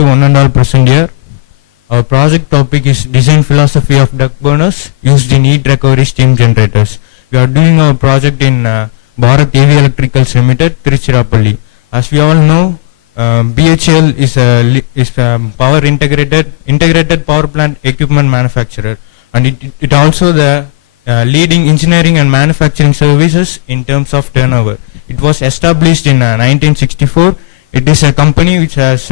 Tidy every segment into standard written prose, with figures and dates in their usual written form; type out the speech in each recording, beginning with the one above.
to one and all present here. Our project topic is design philosophy of duct burners used in heat recovery steam generators. We are doing our project in Bharat AV Electricals Limited, Tiruchirappalli. As we all know, BHEL is a power integrated power plant equipment manufacturer, and it also the leading engineering and manufacturing services in terms of turnover. It was established in 1964. It is a company which has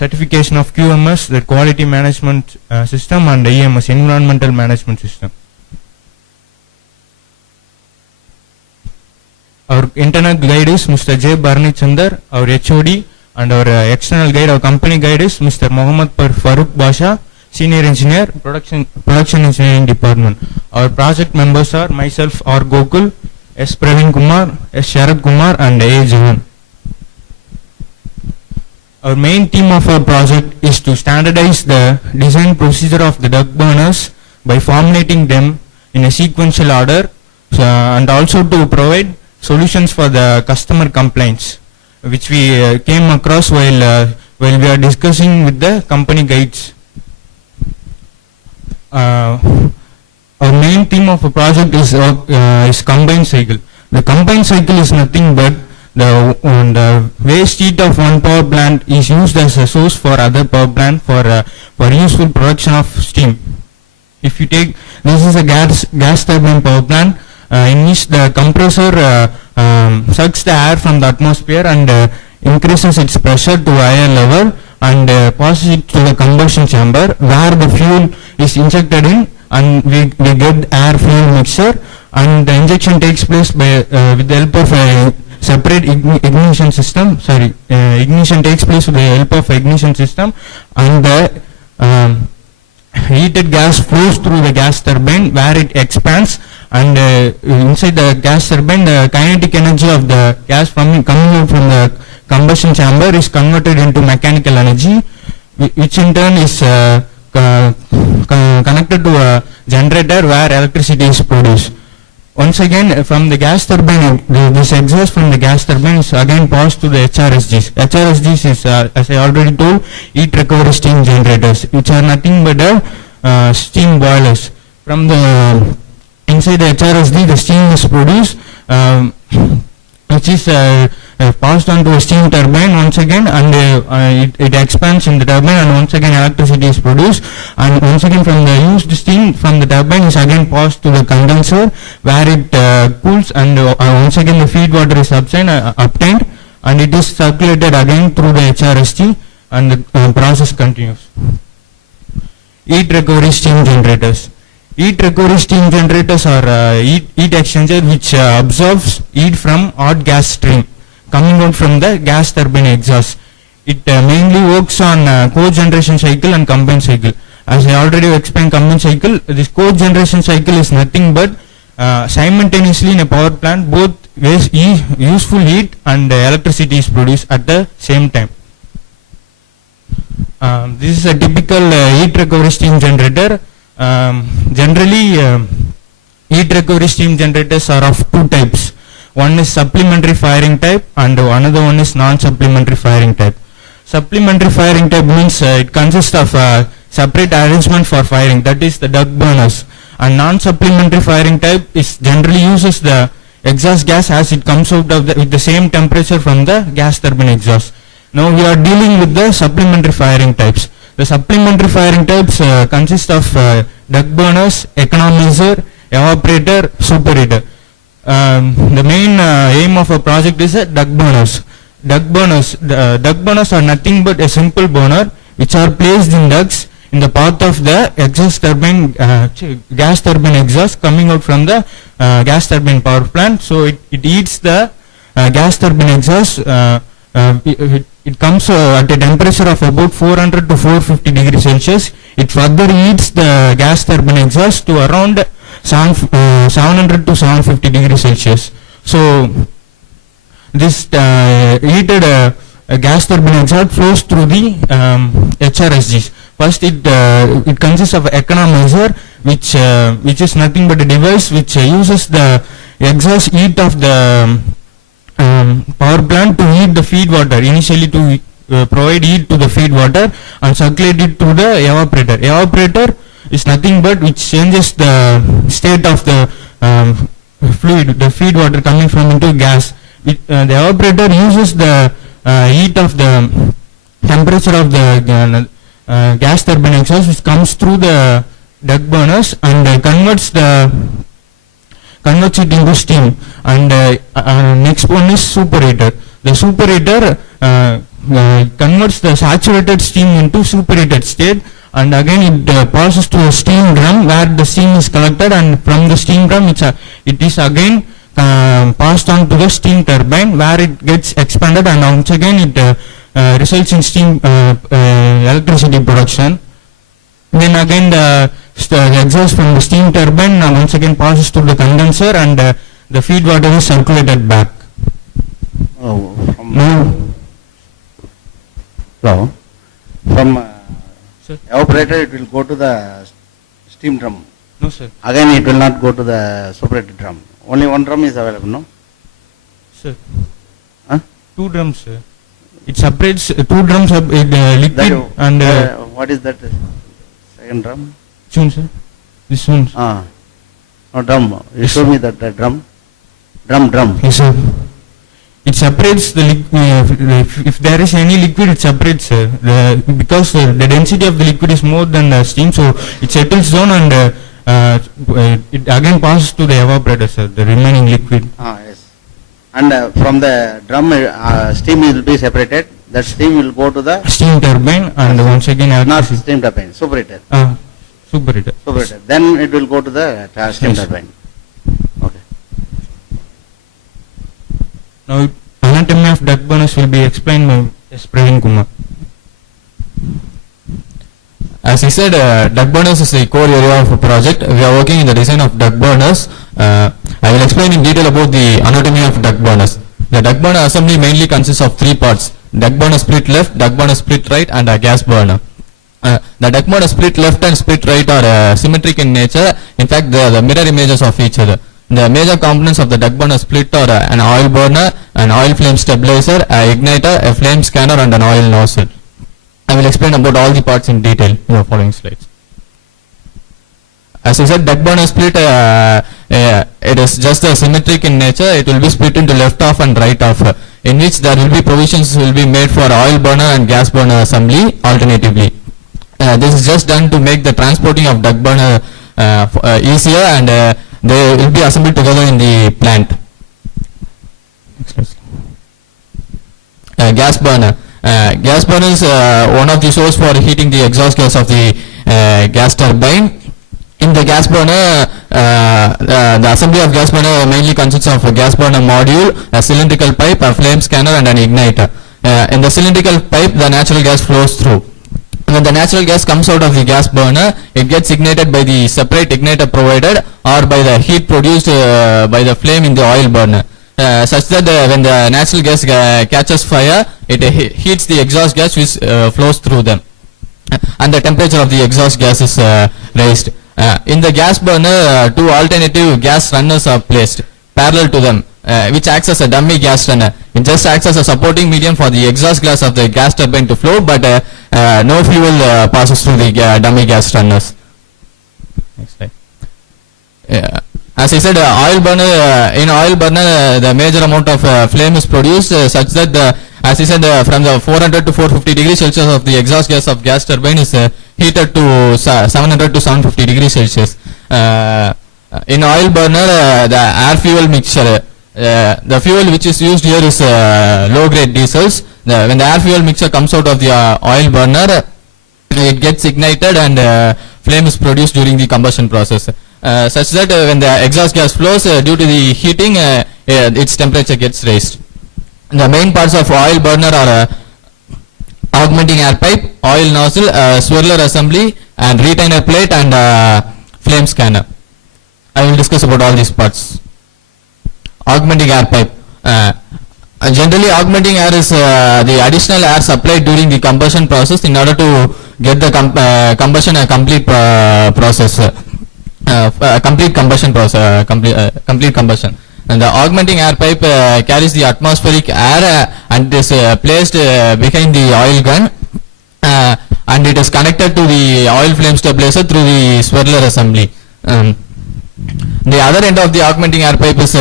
certification of QMS, the quality management system, and EMS, environmental management system. Our internal guide is Mr. J. Barni Chandar, our HOD, and our external guide, our company guide is Mr. Mohammad Farooq Basha, Senior Engineer, Production Engineering Department. Our project members are myself, R. Gokul, S. Praveen Kumar, S. Sharad Kumar, and A. Jahan. Our main theme of our project is to standardize the design procedure of the duct burners by formulating them in a sequential order, and also to provide solutions for the customer complaints, which we came across while we are discussing with the company guides. Our main theme of a project is combined cycle. The combined cycle is nothing but the waste heat of one power plant is used as a source for other power plant for useful production of steam. If you take, this is a gas turbine power plant in which the compressor sucks the air from the atmosphere and increases its pressure to a higher level and passes it to the combustion chamber where the fuel is injected in, and we get air fuel mixture, and the injection takes place by with the help of a separate ignition system. Ignition takes place with the help of ignition system, and the heated gas flows through the gas turbine where it expands, and inside the gas turbine the kinetic energy of the gas coming out from the combustion chamber is converted into mechanical energy, which in turn is connected to a generator where electricity is produced. Once again, from the gas turbine, this exhaust from the gas turbine is again passed to the HRSGs. HRSGs is, as I already told, heat recovery steam generators, which are nothing but steam boilers. From the inside the HRSG, the steam is produced, which is passed on to a steam turbine once again, and it expands in the turbine, and once again electricity is produced, and once again from the used steam from the turbine is again passed to the condenser where it cools, and once again the feed water is obtained, and it is circulated again through the HRSG, and the process continues. Heat recovery steam generators. Heat recovery steam generators are heat exchanger which absorbs heat from hot gas stream coming out from the gas turbine exhaust. It mainly works on cogeneration cycle and combined cycle. As I already explained combined cycle, this cogeneration cycle is nothing but simultaneously in a power plant both useful heat and electricity is produced at the same time. This is a typical heat recovery steam generator. Generally, heat recovery steam generators are of two types. One is supplementary firing type and another one is non-supplementary firing type. Supplementary firing type means it consists of a separate arrangement for firing, that is the duct burners. And non-supplementary firing type is generally uses the exhaust gas as it comes out of with the same temperature from the gas turbine exhaust. Now we are dealing with the supplementary firing types. The supplementary firing types consist of duct burners, economizer, evaporator, superheater. The main aim of a project is duct burners. Duct burners are nothing but a simple burner which are placed in ducts in the path of the exhaust turbine, gas turbine exhaust coming out from the gas turbine power plant. So it heats the gas turbine exhaust. It comes at a temperature of about 400 to 450 degrees Celsius. It further heats the gas turbine exhaust to around 700 to 750 degrees Celsius. So this heated gas turbine exhaust flows through the HRSGs. First, it consists of economizer, which is nothing but a device which uses the exhaust heat of the power plant to heat the feed water, initially to provide heat to the feed water and circulate it to the evaporator. Evaporator is nothing but which changes the state of the fluid, the feed water coming from into gas. The evaporator uses the heat of the temperature of the gas turbine exhaust, which comes through the duct burners and converts it into steam. And next one is superheater. The superheater converts the saturated steam into superheated state, and again it passes to a steam drum where the steam is collected, and from the steam drum it is again passed on to the steam turbine where it gets expanded, and once again it results in steam electricity production. Then again the exhaust from the steam turbine once again passes to the condenser, and the feed water is circulated back. From evaporator it will go to the steam drum. No sir. Again it will not go to the separated drum. Only one drum is available, no? Sir. Huh? 2 drums sir. It separates 2 drums of liquid that, and what is that second drum? Soon sir. This one. No, drum. You show me that drum. Drum. Yes sir. It separates the liquid. If there is any liquid, it separates sir. Because the density of the liquid is more than the steam, so it settles down and it again passes to the evaporator sir, the remaining liquid. Yes. And from the drum steam will be separated. That steam will go to the steam turbine, and once again not steam turbine, superheater. Superheater. Then it will go to the steam turbine. Okay. Now anatomy of duct burners will be explained by S. Praveen Kumar. As he said, duct burners is the core area of a project. We are working in the design of duct burners. I will explain in detail about the anatomy of duct burners. The duct burner assembly mainly consists of 3 parts: duct burner split left, duct burner split right, and a gas burner. The duct burner split left and split right are symmetric in nature. In fact, they are the mirror images of each other. The major components of the duct burner split are an oil burner, an oil flame stabilizer, a igniter, a flame scanner, and an oil nozzle. I will explain about all the parts in detail in the following slides. As I said, duct burner split, it is just symmetric in nature. It will be split into left half and right half, in which there will be provisions will be made for oil burner and gas burner assembly alternatively. This is just done to make the transporting of duct burner easier, and they will be assembled together in the plant. Gas burner. Gas burner is one of the source for heating the exhaust gas of the gas turbine. In the gas burner, the assembly of gas burner mainly consists of a gas burner module, a cylindrical pipe, a flame scanner, and an igniter. In the cylindrical pipe, the natural gas flows through. When the natural gas comes out of the gas burner, it gets ignited by the separate igniter provided or by the heat produced by the flame in the oil burner. Such that when the natural gas catches fire, it heats the exhaust gas which flows through them, and the temperature of the exhaust gas is raised. In the gas burner, 2 alternative gas runners are placed parallel to them, which acts as a dummy gas runner. It just acts as a supporting medium for the exhaust gas of the gas turbine to flow, but no fuel passes through the dummy gas runners. Next slide. As I said, oil burner, in oil burner, the major amount of flame is produced such that, as I said, from the 400 to 450 degrees Celsius of the exhaust gas of gas turbine is heated to 700 to 750 degrees Celsius. In oil burner, the air fuel mixture, the fuel which is used here is low grade diesels. When the air fuel mixture comes out of the oil burner, it gets ignited and flame is produced during the combustion process. Such that when the exhaust gas flows, due to the heating, its temperature gets raised. The main parts of oil burner are augmenting air pipe, oil nozzle, swirler assembly, and retainer plate, and flame scanner. I will discuss about all these parts. Augmenting air pipe. Generally, augmenting air is the additional air supplied during the combustion process in order to get the combustion a complete process. Complete combustion process. Complete combustion. And the augmenting air pipe carries the atmospheric air and is placed behind the oil gun, and it is connected to the oil flame stabilizer through the swirler assembly. The other end of the augmenting air pipe is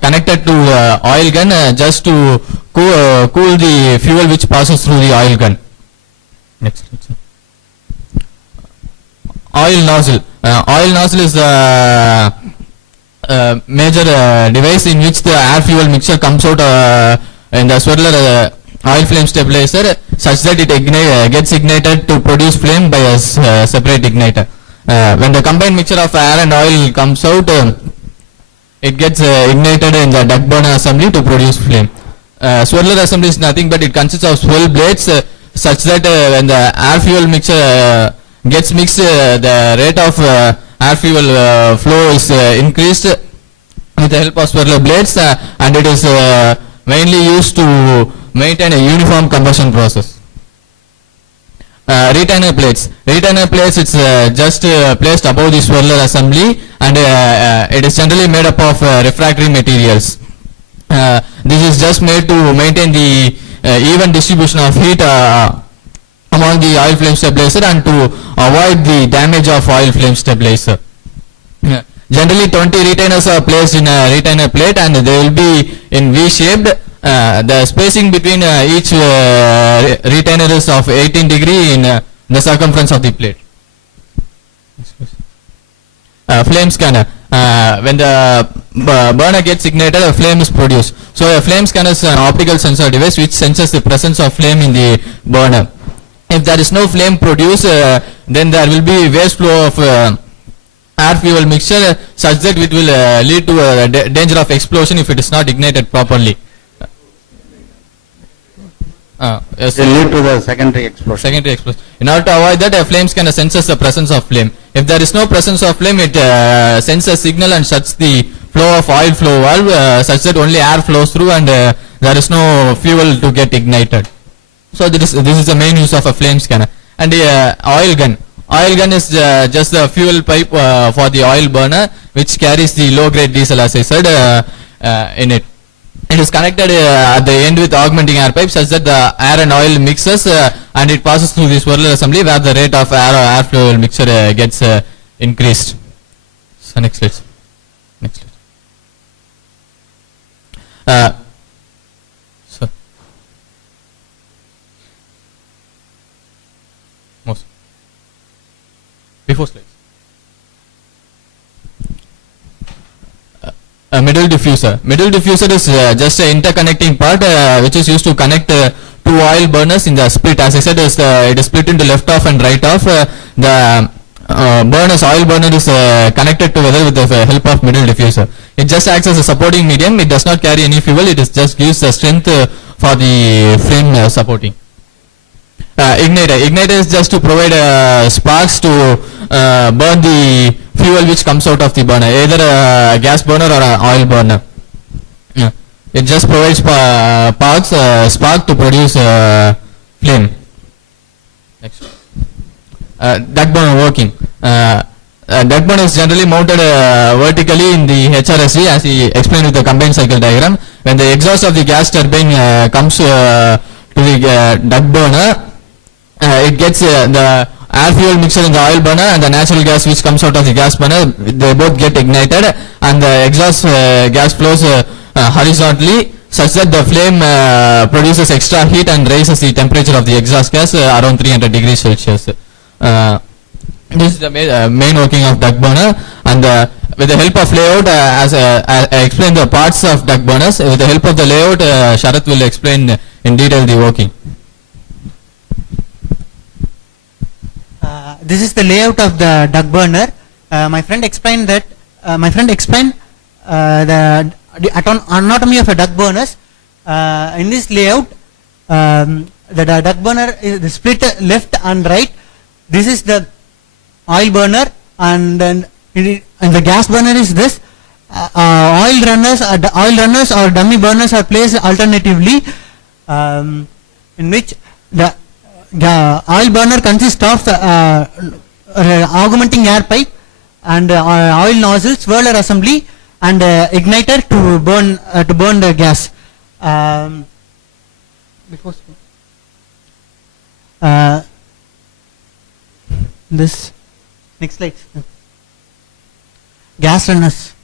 connected to oil gun just to cool the fuel which passes through the oil gun. Next. Oil nozzle. Oil nozzle is the major device in which the air fuel mixture comes out in the swirler oil flame stabilizer such that it gets ignited to produce flame by a separate igniter. When the combined mixture of air and oil comes out, it gets ignited in the duct burner assembly to produce flame. Swirler assembly is nothing but it consists of swirl blades such that when the air fuel mixture gets mixed, the rate of air fuel flow is increased with the help of swirler blades, and it is mainly used to maintain a uniform combustion process. Retainer plates. Retainer plates, it's just placed above the swirler assembly, and it is generally made up of refractory materials. This is just made to maintain the even distribution of heat among the oil flame stabilizer and to avoid the damage of oil flame stabilizer. Generally 20 retainers are placed in a retainer plate and they will be in V-shaped. The spacing between each retainer is of 18 degree in the circumference of the plate. Flame scanner. When the burner gets ignited, a flame is produced. So a flame scanner is an optical sensor device which senses the presence of flame in the burner. If there is no flame produced, then there will be waste flow of air fuel mixture such that it will lead to a danger of explosion if it is not ignited properly. Yes. It will lead to the secondary explosion. Secondary explosion. In order to avoid that, a flame scanner senses the presence of flame. If there is no presence of flame, it sends a signal and shuts the flow of oil flow valve such that only air flows through and there is no fuel to get ignited. So this is the main use of a flame scanner. And oil gun. Oil gun is just the fuel pipe for the oil burner which carries the low grade diesel, as I said, in it. It is connected at the end with augmenting air pipe such that the air and oil mixes and it passes through the swirler assembly where the rate of air flow mixture gets increased. So next slide. Next slide. So most before slides. Middle diffuser. Middle diffuser is just an interconnecting part which is used to connect two oil burners in the split. As I said, it is split into left off and right off. The oil burner is connected together with the help of middle diffuser. It just acts as a supporting medium. It does not carry any fuel. It is just gives the strength for the flame supporting. Igniter. Igniter is just to provide sparks to burn the fuel which comes out of the burner, either a gas burner or an oil burner. It just provides spark to produce flame. Next. Duct burner working. Duct burner is generally mounted vertically in the HRSG as he explained with the combined cycle diagram. When the exhaust of the gas turbine comes to the duct burner, it gets the air fuel mixture in the oil burner and the natural gas which comes out of the gas burner, they both get ignited and the exhaust gas flows horizontally such that the flame produces extra heat and raises the temperature of the exhaust gas around 300 degrees Celsius. This is the main working of duct burner, and with the help of layout, as I explained the parts of duct burners, with the help of the layout, Sharath will explain in detail the working. This is the layout of the duct burner. My friend explained that. The anatomy of a duct burners. In this layout, the duct burner is split left and right. This is the oil burner, and then the gas burner is this. Oil runners or dummy burners are placed alternatively, in which the oil burner consists of augmenting air pipe and oil nozzle, swirler assembly, and igniter to burn the gas. Before this next slide. Gas runners.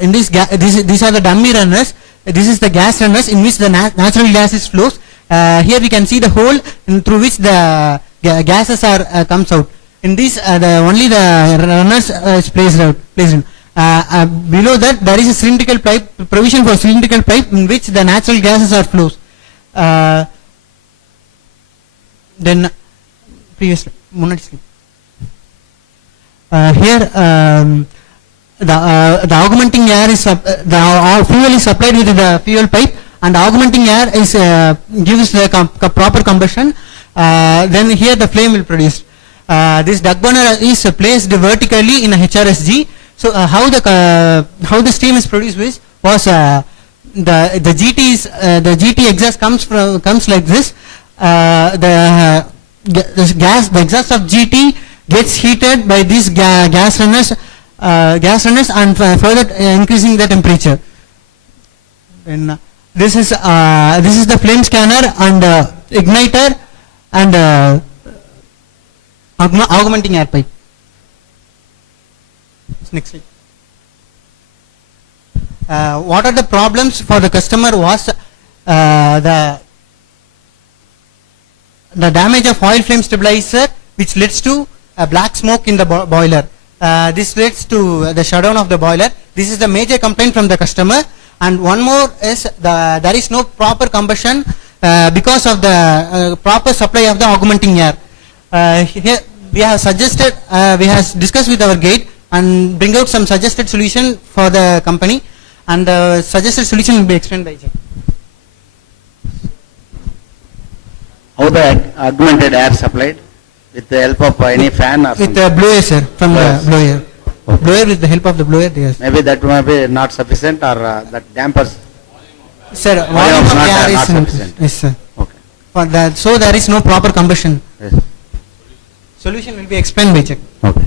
In this these are the dummy runners. This is the gas runners in which the natural gases flows. Here we can see the hole through which the gases are comes out. In this only the runners is placed in. Below that there is a cylindrical pipe, provision for cylindrical pipe in which the natural gases are flows. Then previous here the augmenting air is the fuel is supplied with the fuel pipe, and augmenting air is gives the proper combustion. Then here the flame will produce. This duct burner is placed vertically in a HRSG. So how the steam is produced was the GT exhaust comes like this. The exhaust of GT gets heated by these gas runners and further increasing the temperature. And this is the flame scanner and igniter and augmenting air pipe. Next slide. What are the problems for the customer was the damage of oil flame stabilizer, which leads to a black smoke in the boiler. This leads to the shutdown of the boiler. This is the major complaint from the customer. And one more is there is no proper combustion because of the proper supply of the augmenting air. Here we have suggested, we have discussed with our gate and bring out some suggested solution for the company, and the suggested solution will be explained by Jack. How the augmented air supplied? With the help of any fan or With something? the blower, sir, from Blowers. the blower. Okay. Blower, with the help of the blower, yes. Maybe that may be not sufficient, or that dampers. Sir, Volume volume of not- the air not is sufficient. yes, sir. Okay. For that, so there is no proper combustion. Yes. Solution will be explained by Jack. Okay.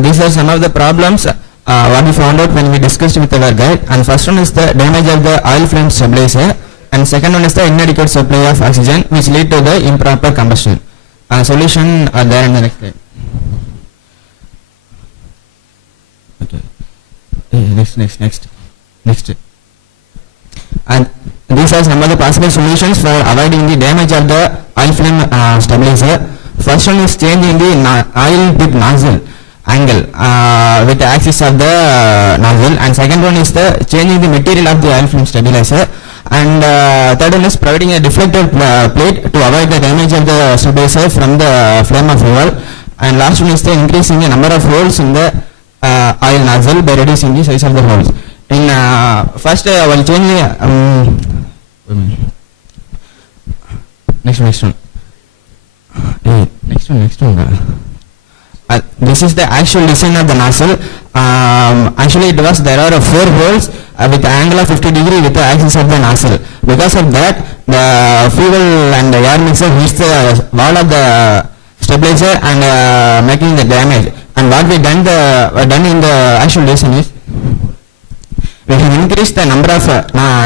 These are some of the problems what we found out when we discussed with our guide. And first one is the damage of the oil flame stabilizer, and second one is the inadequate supply of oxygen, which lead to the improper combustion. Solution are there in the next slide. Okay. Next. And these are some of the possible solutions for avoiding the damage of the oil flame stabilizer. First one is changing the oil tip nozzle angle with the axis of the nozzle, and second one is the changing the material of the oil flame stabilizer, and third one is providing a deflector plate to avoid the damage of the stabilizer from the flame of fuel, and last one is the increasing the number of holes in the oil nozzle by reducing the size of the holes. In first I will change next one. This is the actual design of the nozzle. Actually there are 4 holes with an angle of 50 degree with the axis of the nozzle. Because of that, the fuel and the air mixer hits the wall of the stabilizer and making the damage. And what we done in the actual design is we have increased the number of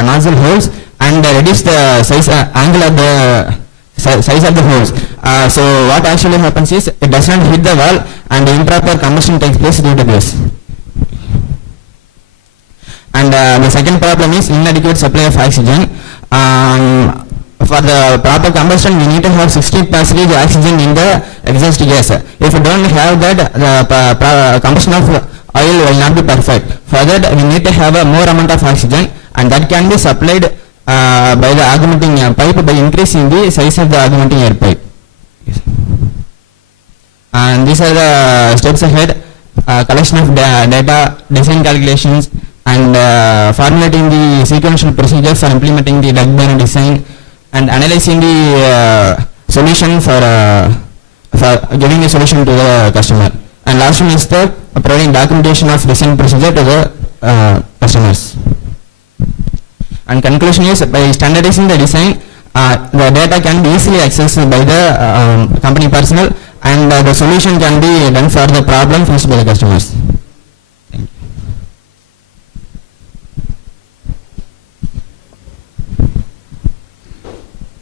nozzle holes and reduced the size angle of the size of the holes. So what actually happens is it does not hit the wall and improper combustion takes place due to this. And the second problem is inadequate supply of oxygen. For the proper combustion, we need to have 60% oxygen in the exhaust gas. If you don't have that, the combustion of oil will not be perfect. For that, we need to have a more amount of oxygen, and that can be supplied by the augmenting air pipe by increasing the size of the augmenting air pipe. Yes. And these are the steps ahead: collection of data, design calculations, and formulating the sequential procedure for implementing the duct burner design, and analyzing the solution for giving a solution to the customer. And last one is the providing documentation of design procedure to the customers. And conclusion is, by standardizing the design, the data can be easily accessed by the company personnel, and the solution can be done for the problem faced by the customers.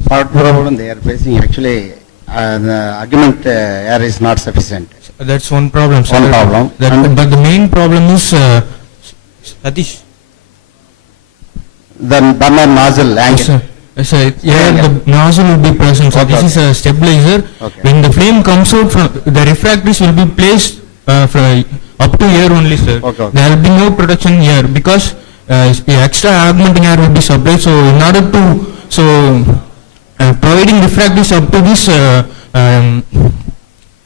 For problem they are facing, actually, the argument error is not sufficient. That's one problem, sir. One problem. But the main problem is, Satish. The burner nozzle angle. Yes, sir. Yes, sir. Here the nozzle will be present. So Okay, this is a stabilizer. Okay. When the flame comes out from the refractories will be placed from up to here only, sir. Okay, okay. There will be no protection here because extra augmenting air will be supplied. So in order to providing refractories up to this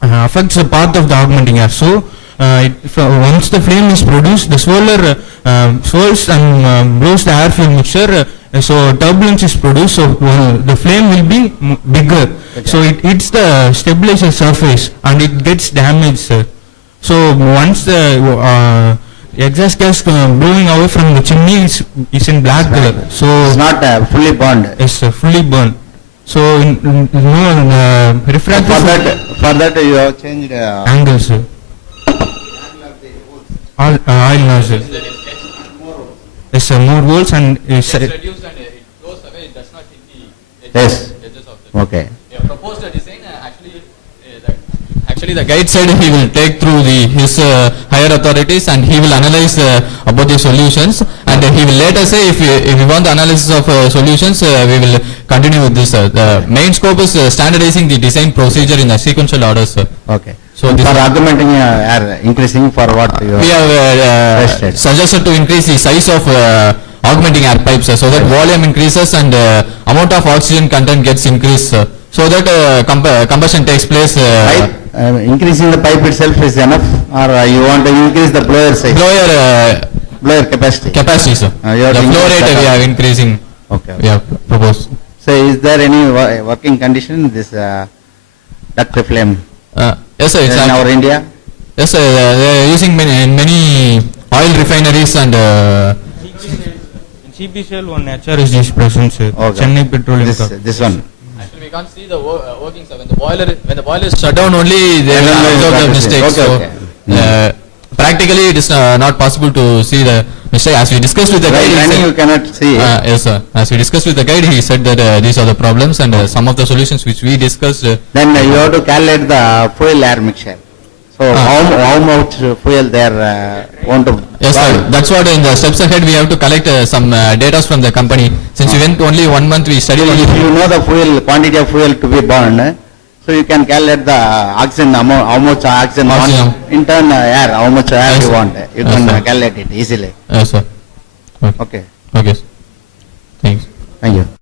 affects the path of the augmenting air. So once the flame is produced, the swirler swirls and blows the air fuel mixture. So turbulence is produced. So the flame will be bigger. Okay. So it hits the stabilizer surface and it gets damaged, sir. So once the exhaust gas blowing away from the chimney is in black color. So It's not fully burned. yes, sir, fully burned. So refractory For that you have changed angle, sir. Oil nozzle. Yes, sir, more volts and Reduced and it goes away, it does not hit the Yes. edges of the. Okay. We have proposed a design, actually the guide said he will take through his higher authorities and he will analyze about the solutions, and he will later say if we want the analysis of solutions, we will continue with this. The main scope is standardizing the design procedure in a sequential order, sir. Okay. So So this for is- augmenting error, increasing for what you We have Tested. suggested to increase the size of augmenting air pipes, so that volume increases and amount of oxygen content gets increased, so that combustion takes place. pipe, increasing the pipe itself is enough, or you want to increase the blower size, blower capacity? Capacity, sir. You have The to flow increase rate that we up. are increasing. Okay. We have proposed. So is there any working condition in this duct flame Yes, sir. It's in our India? yes, sir. They are using many oil refineries and. in CPCL one HRSG is present, sir. Okay. Chennai Petroleum. This one. Actually, we can't see the workings. When the boiler is shut down, only they Then will only observe the practice it. mistakes. Okay, So, practically, it is not possible to see the mistake. As we discussed with the guide, he Running you said, cannot see. yes, sir. As we discussed with the guide, he said that these are the problems and some of the solutions which we discussed. Then you have to calculate the fuel air mixture. So how much fuel they are want to Yes, sir. burn. That's what in the steps ahead we have to collect some data from the company. Since we went only 1 month, we studied only. If you know the fuel, quantity of fuel to be burned, so you can calculate the oxygen amount, how much oxygen, Oxygen. in turn air, how much air Yes, you sir. want. You Yes, can sir. calculate it easily. Yes, sir. Okay. Okay, Okay. Sir. Thanks. thank you.